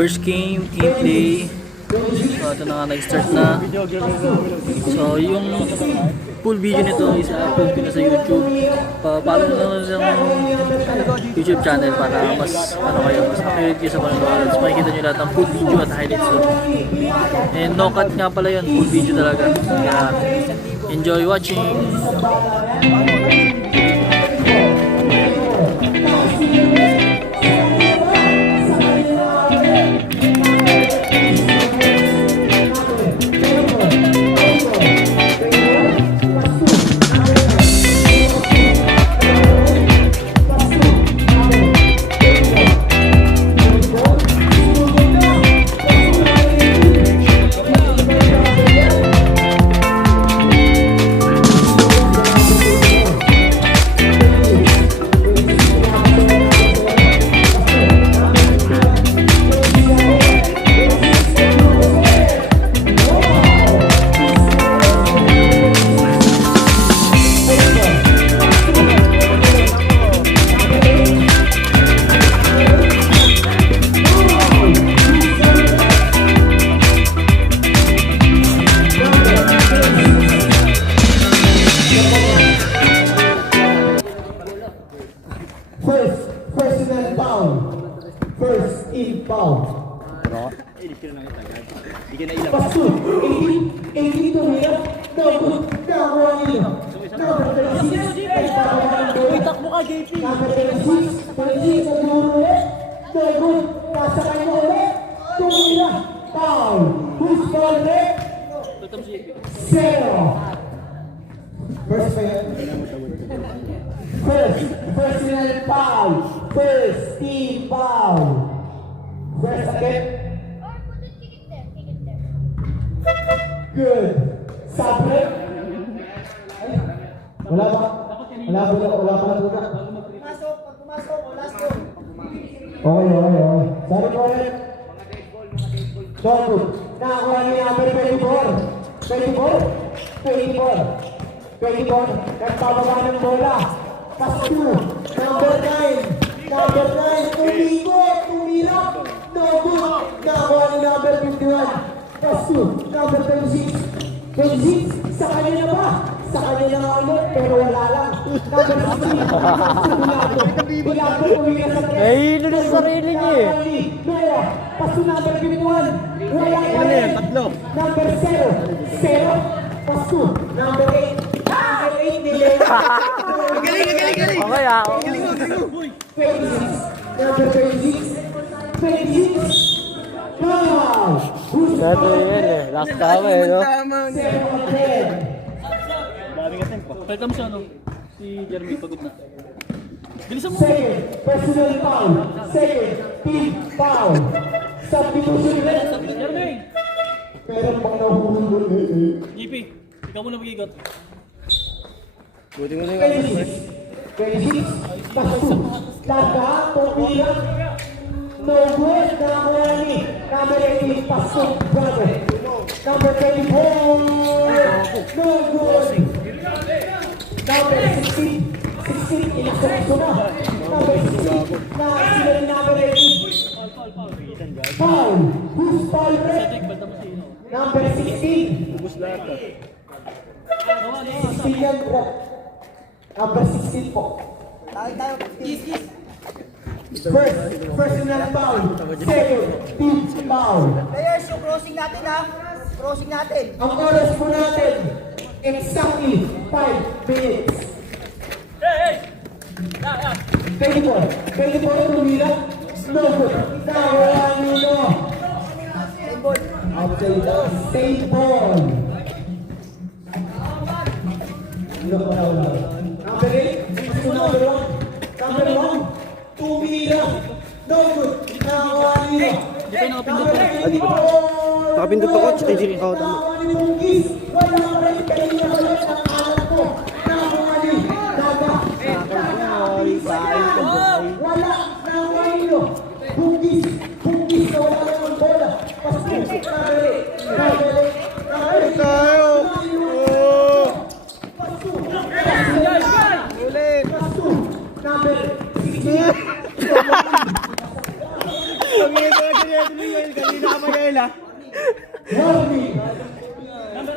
First game, gameplay. So ito na nga, nag-start na. So yung full video nito is upload ko na sa YouTube. Follow na lang ng YouTube channel para mas mas accurate kayo sa panonood. So makikita nyo lahat ng full video at highlights ko. And no cut nga pala yun, full video talaga. Kaya enjoy watching! Personal foul. First in foul. Pasu. Ini tumira. Double. Number 36. Takbo ka, JP. Number 36. 36 ang ulit. Double. Pasakay mo ulit. Tumira. Foul. Who's foul ulit? Zero. First personal foul. First team foul. First again. Good. Sabre. Wala pa na tuna. Pag pumasok, last go. Okay. Sorry po ulit. So good. Nakakuha niya number 24. Nagpababa ng bola. Pass 2. Number 9. Tumira. No good. Nakakuha ni number 51. Pass 2. Number 26. Sa kanya na ba? Sa kanya na nga ulit, pero wala lang. Number 16. Bilado. Tumira sa 3. Ay, lulis sarili niya eh. Noah. Pass 2. Number 51. Wala ka rin. Number 0. Pass 2. Number 8. Okay ah. Number 26. Wow! Dito yan eh. Last tama eh, no? Welcome siya, no? Si Jeremy, pagod na. Bilisan mo! Second, personal foul. Second, team foul. Substitution ulit. Jeremy! Pero pang nahulog ulit. GP, ikaw muna mag-igot. 26. Pasu. Laga. Tumira. No good. Nakamani. Number 18. Pasu. Brother. Number 24. No good. Number 16. Inakso na. Number 16. Na sila ni number 18. Foul. Who's foul? Number 16. 16 yan, bro. Number 16 po. First, personal foul. Second, team foul. Players, yung crossing natin ha. Crossing natin. Ang oras po natin, exactly 5 minutes. 24 tumira. No good. Nawala nilo. Okay, same ball. Number 8, number 1. Tumira. No good. Nakakuha nila. Nakapindot ako, tsaka yung tama. Nakakuha ni Mungkis. Wala ka rin. Kanina ka rin ang alam ko. Nakakuha ni Daga. Wala. Nakakuha nilo. Mungkis na wala naman bola. Pasok. Nabali. Tayo. Number 16. Warning.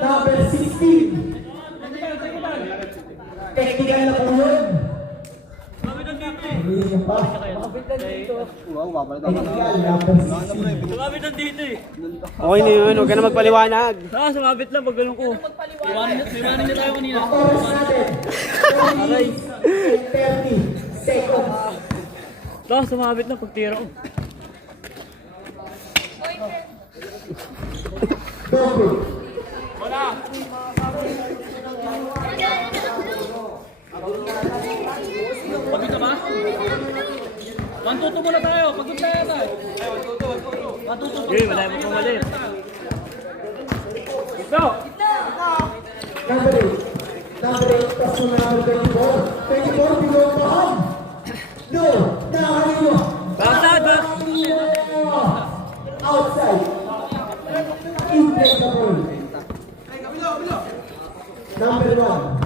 Number 16. Technical na po yun. Hindi pa. Technical, number 16. Sumabit lang dito eh. Okay na yun, huwag ka na magpaliwanag. Sumabit lang pag ganun ko. May warning na tayo kanina. Ang oras natin, 30 seconds. Sumabit lang pag tira ko. Double. Pagod na ba? 1-2 muna tayo. Pagod na yata. 1-2. Okay, wala mo pumali. Ito! Number 8. Number 8, pass to number 24. 24, below the arm. No, nakakalin mo. Backside, back! Outside. Impeccable. Number 1.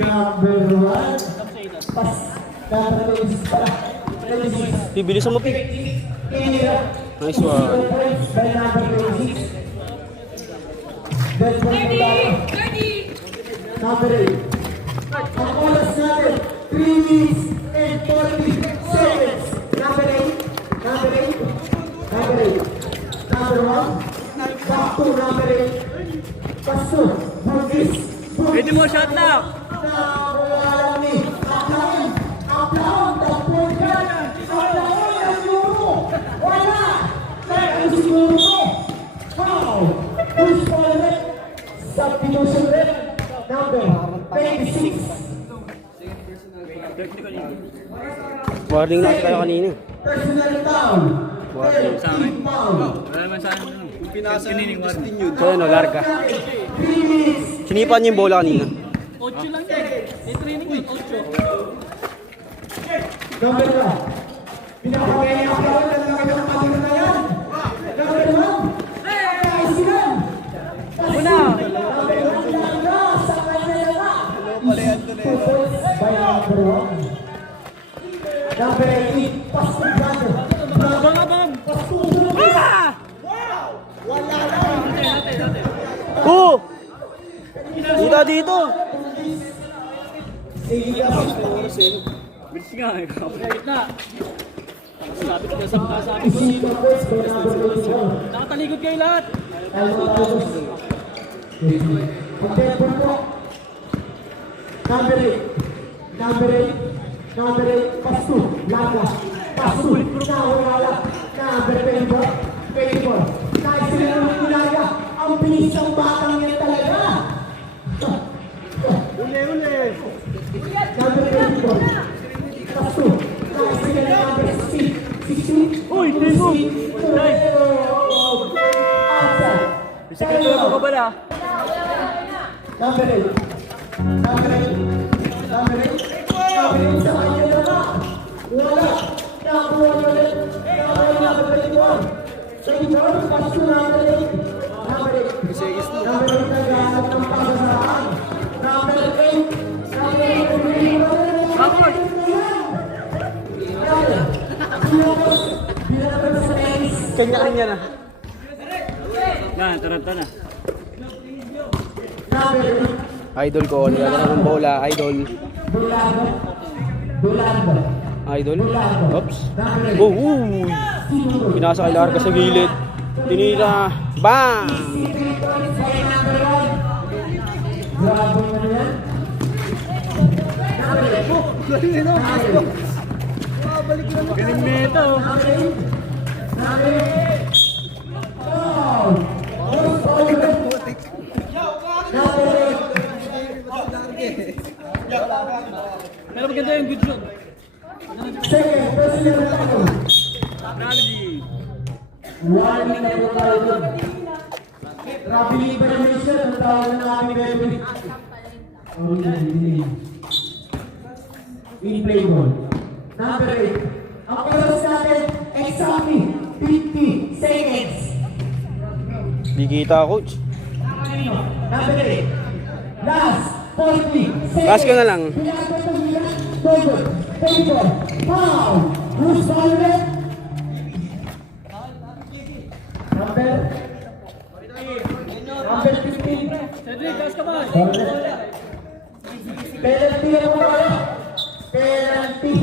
Number 1. Pass. Number 26 pala. 26. Bibilisan mo, Pig. Nice one. By number 26. That one na tayo. Number 8. Ang oras natin, 3 minutes and 40 seconds. Number 8. Number 8. Number 8. Number 1. Back to number 8. Pass to Burgess. Ready mo, shot na! Nakawala ni Aplahon. Aplahon. Tapos yan. Aplahon ang siguro. Wala. Kaya ang siguro ko. Wow. Push forward. Substitution rate. Number 26. Warning natin tayo kanina. Personal foul. Sa amin? Foul. Wala naman sa akin. Kinining warning. So ano, larga. 3 minutes. Sinipan niyo yung bola kanina. 8 lang yan. May training yun, 8. Number 1. Pinapagay ang Aplahon. Ang laki ng pagino na yan. Number 1. Guys, sinan. Una! Sa kanya na nga. 2 points by number 1. Number 18, pass to Brother. Abang, abang! Pass to Brother. Oh! Dito, dito! Sige ka. Bilis nga eh. Kapit na. Sabi ko sa sabi ko. Isip na points by number 21. Nakataligod kayo lahat. Almo Talos. Ang tempo po. Number 8. Number 8. Number 8. Pass to Laga. Pass to Nawala. Number 24. 24. Kahit sila naman yung Laga. Ang bilis ng batang yan talaga. Number 24. Pass to. Kahit sila na number 16. 16. Uy, tengo! Outside. Sigurado ka ba na? Number 8. Number 8. Number 8. Number 8 sa kanya na nga. Wala. Nakakuha na ulit. Nakakuha na number 21. 21. Pass to number 8. Number 8. Number 8 naghahanap ng pagasaan. Number 8. Number 8. Bakit? Bilang sa tennis. Kanya rin yan ah. Yan, taranta na. Number 8. Idol ko, nilala ng bola, idol. Bulaga. Bulaga. Idol. Oops. Oh, uy. Pinasa kay Larga sa gilid. Tinira. Bang! Grabe na yan. Galing nito. Pero maganda yung good shot. Second, personal tackle. Technology. Warning na po tayo dun. Grabe liberation ang tawag na aming referee. In play ball. Number 8. Ang oras natin, exactly 50 seconds. Di kita, coach. Number 8. Last 40 seconds. Last ka na lang. Pinapit ang bilang. Double. 24. Foul. Who's foul red? Penalty na po kayo. Penalty.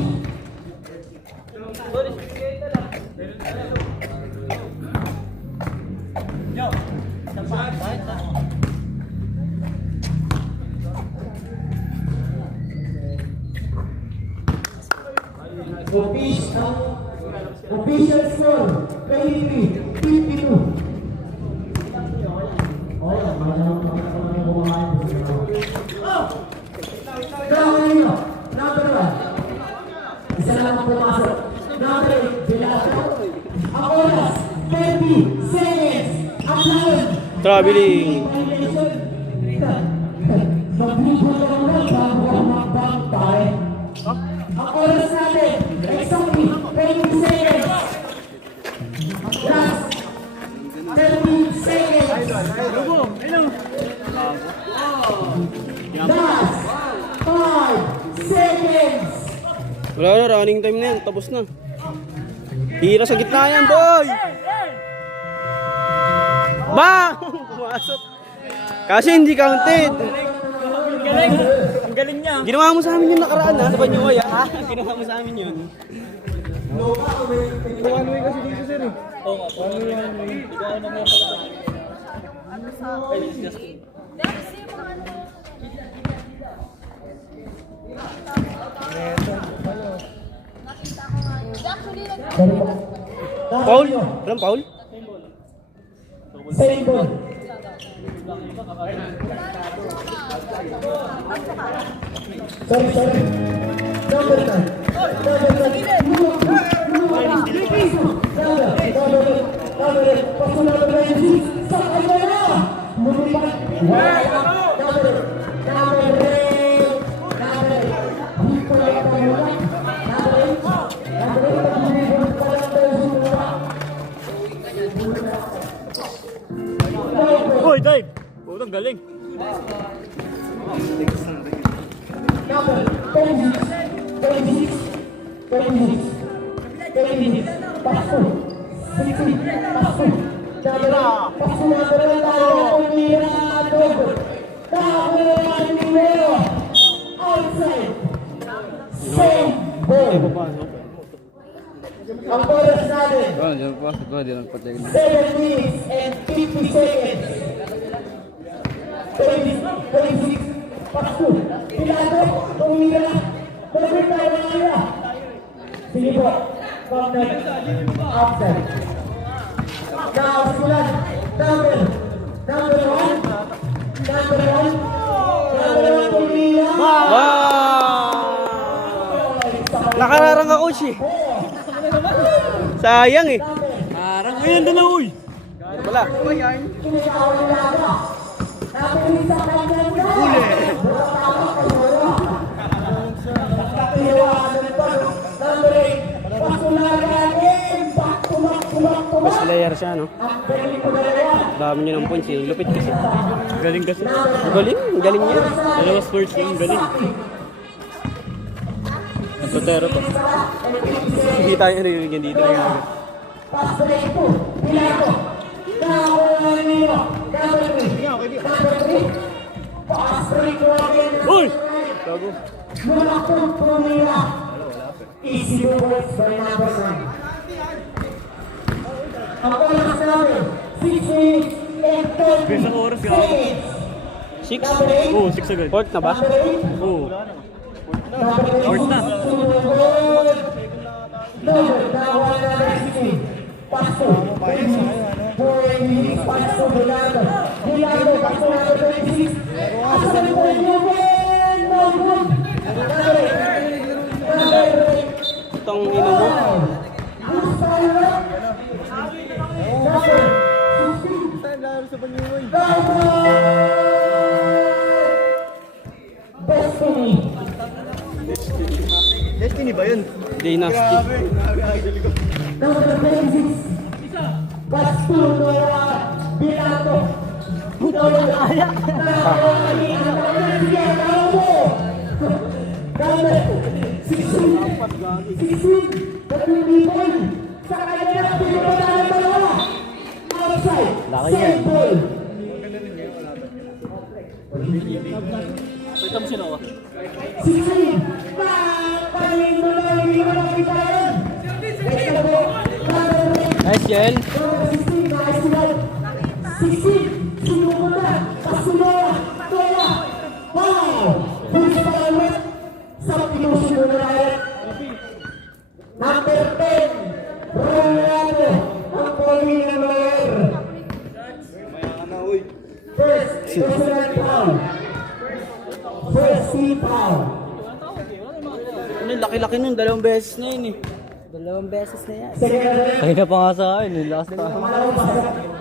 Official score, 23, 52. Number 1. Isa lang ang pumasok. Number 8, Bilato. Ang oras, 30 seconds. Ang laon. Traveling. Magbibot ka muna bago ka makbang tayo. Ang oras natin, exactly 20 seconds. Last 30 seconds. Last 5 seconds. Wala na, running time na yan. Tapos na. Hira sa gitna yan, boy! Bang! Pumasok. Kasi hindi counted. Ang galing niya. Ginawa mo sa amin yung nakaraan, ha? Sa Banyuway, ha? Ginawa mo sa amin yun. One way kasi dito sir eh. Oo nga, one way. Ikaw na nga pala. Ay, it's just... Paul? Walang Paul? Same ball. Sorry. Number 9. Hoy, dive! Putang galing. Ang oras natin, 7 minutes and 50 seconds. 26, Pasko, Pilato, tumira, balik tayo mga nila. Sige po, from the outside. Now, simulan, number 1, tumira. Nakararang ako, Shi. Sayang eh. Parang ngayon doon na, uy! Wala. Kinikawan nila ka. Napili sa kanyang gawin. Number 8, Pasunaganin. Best player siya, no? Dami niya ng points, eh. Lupit kasi. Galing kasi. Ang galing niya. Dalawa sports yung galing. Ang putero to. Hindi tayo narinig dito. Uy! Bago. Easy words by number 9. Ang oras namin, 6 minutes and 30 Isang oras ka. seconds. 6? Number 8, Oo, 6 agad. Fourth na ba? number 8, Oo. number 8, Fourth na. number 16, Pasto, Pasto, Bilato, Pasto, number 26, Pasto, Itong ino mo. Destiny ba yun? Dynasty. number 26, Pasto, Bilato, number 16, Katulipon, sa kanya na pinapala ng dalawa, outside, same ball. Pakita mo si Noah. 16. Papanin mo na, hindi mo nakita yun. Next na po. Nice, Jen. 16, nice one. 16, sinuko na. Pasuloa, Toya. Wow! Pulis pa ulit. Sa pinusunod na rin. Number 10, Ronaldo. Ang poli ng Mayer. First, personal foul. First team foul. Ano, laki-laki nun, 2 beses na yun eh. 2 beses na yan. Second, Kaya pa nga sa akin, yung last time.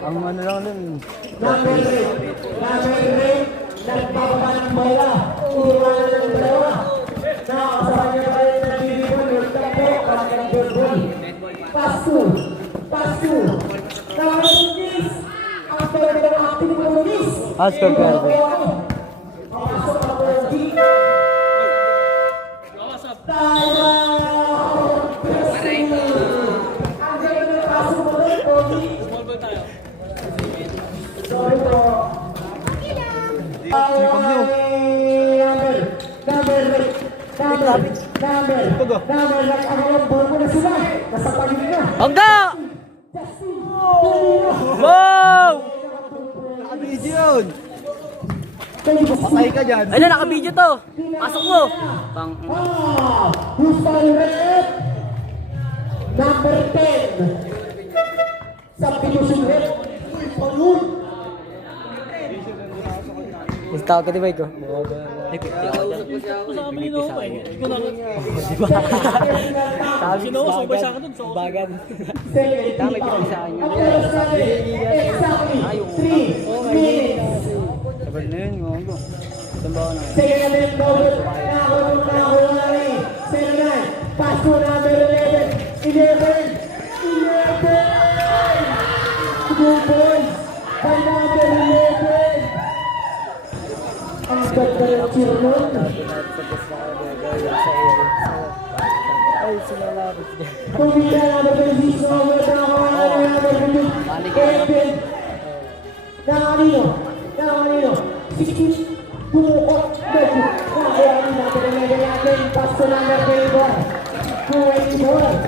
Ang ano lang nun. number 8, nagpapaba ng bola. Iiwanan ng dalawa. Nakakasama niya kayo ng Bibigyan ng tapo, kalagang goal. Pass to. Nakakasugis. Ang pwede ng acting mo Luis. Oscar Garber. Papasok ang Bergi. Tayo! Ang ganda ng paso mo doon, Bergi. Sorry po. Number, nag-arawang buko na sila. Nasa paligid na. Hangga! Justin, Wow! Nakabidyo yun. Patay ka dyan. Ayun na, naka-video to. Pasok mo. Pang... Who's my red? Number 10. Substitution red. Palun. Gusto ka di ba ito? Ay, 50 ako dyan. Kasama ni Noah eh. Ikaw na lang. Sabi Si Noah, sabay sa akin dun. So, Bagan. Tama ka sa kanya. Exactly. 3 minutes. Sabi na yun, mga ko. Saan ba ako na? Second minute double. Nakakulari. Second. Pass to number 11. 11. 2 points. By number 11. Ang ganda ng cheer nun. Ay, sinalapit niya. Pumila number 26. Nakakulari number 15. Kevin. Nakanino. 16. Bukot. Nakakulari number 11 natin. Pass to number 24. 24.